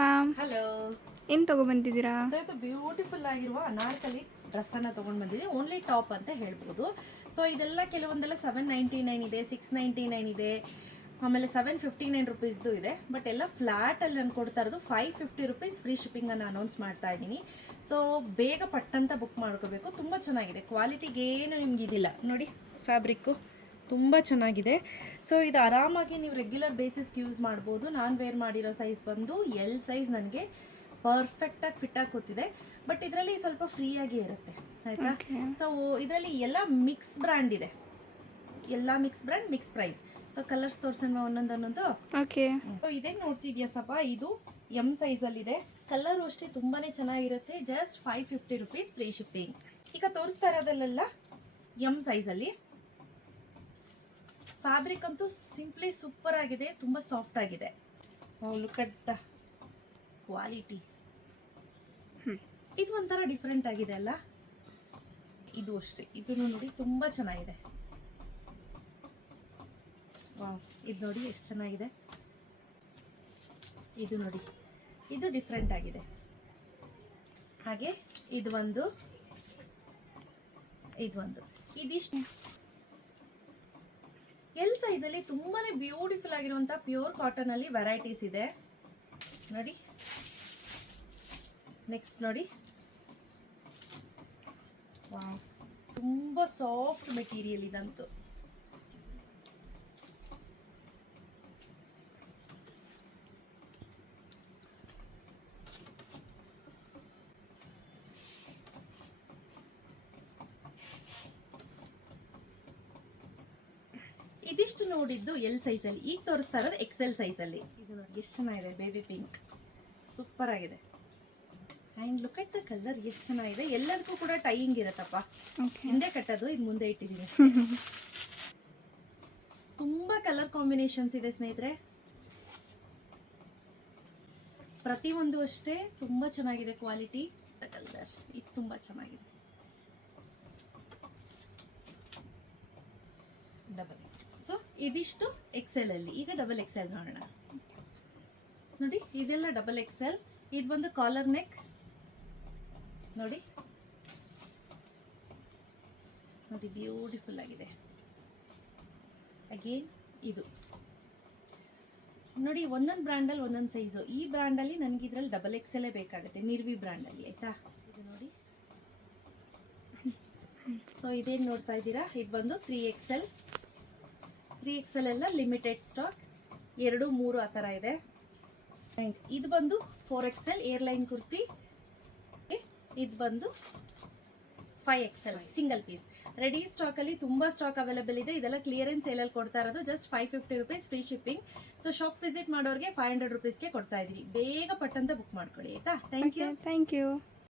Ma'am. Hello. ಏನು ತೊಗೊಬಂದಿದ್ದೀರಾ? So ಇದು beautiful ಆಗಿರುವ ಅನಾರ್ಕಲಿ ಡ್ರೆಸ್ಸನ್ನು ತೊಗೊಂಡು ಬಂದಿದೆ. ಓನ್ಲಿ ಟಾಪ್ ಅಂತ ಹೇಳ್ಬೋದು. ಸೊ ಇದೆಲ್ಲ ಕೆಲವೊಂದೆಲ್ಲ 799 ಇದೆ, 699 ಇದೆ, ಆಮೇಲೆ 759 ರುಪೀಸ್ದು ಇದೆ. ಬಟ್ ಎಲ್ಲ ಫ್ಲ್ಯಾಟಲ್ಲಿ ನಾನು ಕೊಡ್ತಾ ಇರೋದು 550 ರುಪೀಸ್ ಫ್ರೀ ಶಿಪ್ಪಿಂಗನ್ನು ಅನೌನ್ಸ್ ಮಾಡ್ತಾ ಇದ್ದೀನಿ. ಸೊ ಬೇಗ ಪಟ್ಟಂತ ಬುಕ್ ಮಾಡ್ಕೋಬೇಕು. ತುಂಬ ಚೆನ್ನಾಗಿದೆ, ಕ್ವಾಲಿಟಿಗೇನು ನಿಮ್ಗೆ ಇದಿಲ್ಲ ನೋಡಿ. ಫ್ಯಾಬ್ರಿಕ್ಕು ತುಂಬ ಚೆನ್ನಾಗಿದೆ. ಸೊ ಇದು ಆರಾಮಾಗಿ ನೀವು ರೆಗ್ಯುಲರ್ ಬೇಸಿಸ್ಗೆ ಯೂಸ್ ಮಾಡ್ಬೋದು. ನಾನು ವೇರ್ ಮಾಡಿರೋ ಸೈಜ್ ಬಂದು ಎಲ್ ಸೈಜ್ ನನಗೆ ಪರ್ಫೆಕ್ಟಾಗಿ ಫಿಟ್ಟಾಗಿ ಕೂತಿದೆ. ಬಟ್ ಇದರಲ್ಲಿ ಸ್ವಲ್ಪ ಫ್ರೀಯಾಗಿ ಇರುತ್ತೆ, ಆಯಿತಾ? ಸೊ ಇದರಲ್ಲಿ ಎಲ್ಲ ಮಿಕ್ಸ್ ಬ್ರ್ಯಾಂಡ್ ಇದೆ, ಎಲ್ಲ mix brand, mix price. So colours ತೋರಿಸೋಣ ಒಂದೊಂದು. ಓಕೆ. ಸೊ ಇದೇ ನೋಡ್ತಿದ್ಯಾ ಸಪ, ಇದು ಎಮ್ ಸೈಜಲ್ಲಿದೆ. ಕಲರು ಅಷ್ಟೇ ತುಂಬಾ ಚೆನ್ನಾಗಿರುತ್ತೆ. Just 550 rupees free shipping. ಈಗ ತೋರಿಸ್ತಾ ಇರೋದಲ್ಲೆಲ್ಲ ಎಮ್ ಸೈಜಲ್ಲಿ. ಫ್ಯಾಬ್ರಿಕ್ ಅಂತೂ ಸಿಂಪ್ಲಿ ಸೂಪರ್ ಆಗಿದೆ, ತುಂಬ ಸಾಫ್ಟ್ ಆಗಿದೆ. Look at the quality. ಇದು ಒಂಥರ ಡಿಫ್ರೆಂಟ್ ಆಗಿದೆ ಅಲ್ಲ? ಇದು ಅಷ್ಟೇ, ಇದನ್ನು ನೋಡಿ ತುಂಬ ಚೆನ್ನಾಗಿದೆ. ವಾವ್, ಇದು ನೋಡಿ ಎಷ್ಟು ಚೆನ್ನಾಗಿದೆ. ಇದು ನೋಡಿ, ಇದು ಡಿಫ್ರೆಂಟ್ ಆಗಿದೆ. ಹಾಗೆ ಇದು ಒಂದು ಇದಿಷ್ಟು ಎಲ್ ಸೈಜಲ್ಲಿ ತುಂಬಾ ಬ್ಯೂಟಿಫುಲ್ ಆಗಿರುವಂಥ ಪ್ಯೂರ್ ಕಾಟನಲ್ಲಿ ವೆರೈಟೀಸ್ ಇದೆ ನೋಡಿ. ನೆಕ್ಸ್ಟ್ ನೋಡಿ, ವಾವ್, ತುಂಬ ಸಾಫ್ಟ್ ಮೆಟೀರಿಯಲ್ ಇದಂತೂ. ಇದಿಷ್ಟು ನೋಡಿದ್ದು ಎಲ್ ಸೈಜಲ್ಲಿ. ಈಗ ತೋರಿಸ್ತಾ ಇರೋದು ಎಕ್ಸೆಲ್ ಸೈಜಲ್ಲಿ. ಇದು ನೋಡಿ ಎಷ್ಟು ಚೆನ್ನಾಗಿದೆ, ಬೇಬಿ ಪಿಂಕ್, ಸೂಪರ್ ಆಗಿದೆ. And look at the colour, ಎಷ್ಟು ಚೆನ್ನಾಗಿದೆ. ಎಲ್ಲದಕ್ಕೂ ಕೂಡ ಟೈಯಿಂಗ್ ಇರುತ್ತಪ್ಪ. ಹಿಂದೆ ಕಟ್ಟೋದು, ಇದು ಮುಂದೆ ಇಟ್ಟಿದ್ದೀನಿ. ತುಂಬ ಕಲರ್ ಕಾಂಬಿನೇಷನ್ಸ್ ಇದೆ ಸ್ನೇಹಿತರೆ. ಪ್ರತಿಯೊಂದು ಅಷ್ಟೇ ತುಂಬ ಚೆನ್ನಾಗಿದೆ ಕ್ವಾಲಿಟಿ. ಕಲರ್ ಇದು ತುಂಬ ಚೆನ್ನಾಗಿದೆ. ಡಬಲ್. ಸೊ ಇದಿಷ್ಟು ಎಕ್ಸೆಲ್ ಅಲ್ಲಿ. ಈಗ ಡಬಲ್ ಎಕ್ಸೆಲ್ ನೋಡೋಣ ನೋಡಿ. ಇದೆಲ್ಲ ಡಬಲ್ ಎಕ್ಸೆಲ್. ಇದು ಬಂದು ಕಾಲರ್ ನೆಕ್ ನೋಡಿ, ನೋಡಿ ಬ್ಯೂಟಿಫುಲ್ ಆಗಿದೆ. ಅಗೇನ್ ಇದು ನೋಡಿ, ಒಂದೊಂದು ಬ್ರ್ಯಾಂಡಲ್ಲಿ ಒಂದೊಂದು ಸೈಜು. ಈ ಬ್ರ್ಯಾಂಡಲ್ಲಿ ನನಗೆ ಇದರಲ್ಲಿ ಡಬಲ್ ಎಕ್ಸೆಲ್ಲೇ ಬೇಕಾಗುತ್ತೆ, ನಿರ್ವಿ ಬ್ರ್ಯಾಂಡಲ್ಲಿ, ಆಯಿತಾ? ಇದು ನೋಡಿ. ಸೊ ಇದೇನು ನೋಡ್ತಾ ಇದ್ದೀರಾ, ಇದು ಬಂದು 3XL. 3XL ಎಲ್ಲ ಲಿಮಿಟೆಡ್ ಸ್ಟಾಕ್, 2, 3 ಆ ಥರ ಇದೆ. ಆ್ಯಂಡ್ ಇದು ಬಂದು 4XL ಏರ್ಲೈನ್ ಕುರ್ತಿ. ಇದು ಬಂದು 5XL ಸಿಂಗಲ್ ಪೀಸ್. ರೆಡಿ ಸ್ಟಾಕಲ್ಲಿ ತುಂಬ ಸ್ಟಾಕ್ ಅವೈಲೇಬಲ್ ಇದೆ. ಇದೆಲ್ಲ ಕ್ಲಿಯರೆನ್ಸ್ ಸೇಲಲ್ಲಿ ಕೊಡ್ತಾ ಇರೋದು just 550 rupees free shipping. So shop visit ಮಾಡೋರಿಗೆ 500 ರುಪೀಸ್ಗೆ ಕೊಡ್ತಾ ಇದ್ದೀವಿ. ಬೇಗ ಪಟ್ಟಂತ ಬುಕ್ ಮಾಡ್ಕೊಳ್ಳಿ, ಆಯಿತಾ? Thank you.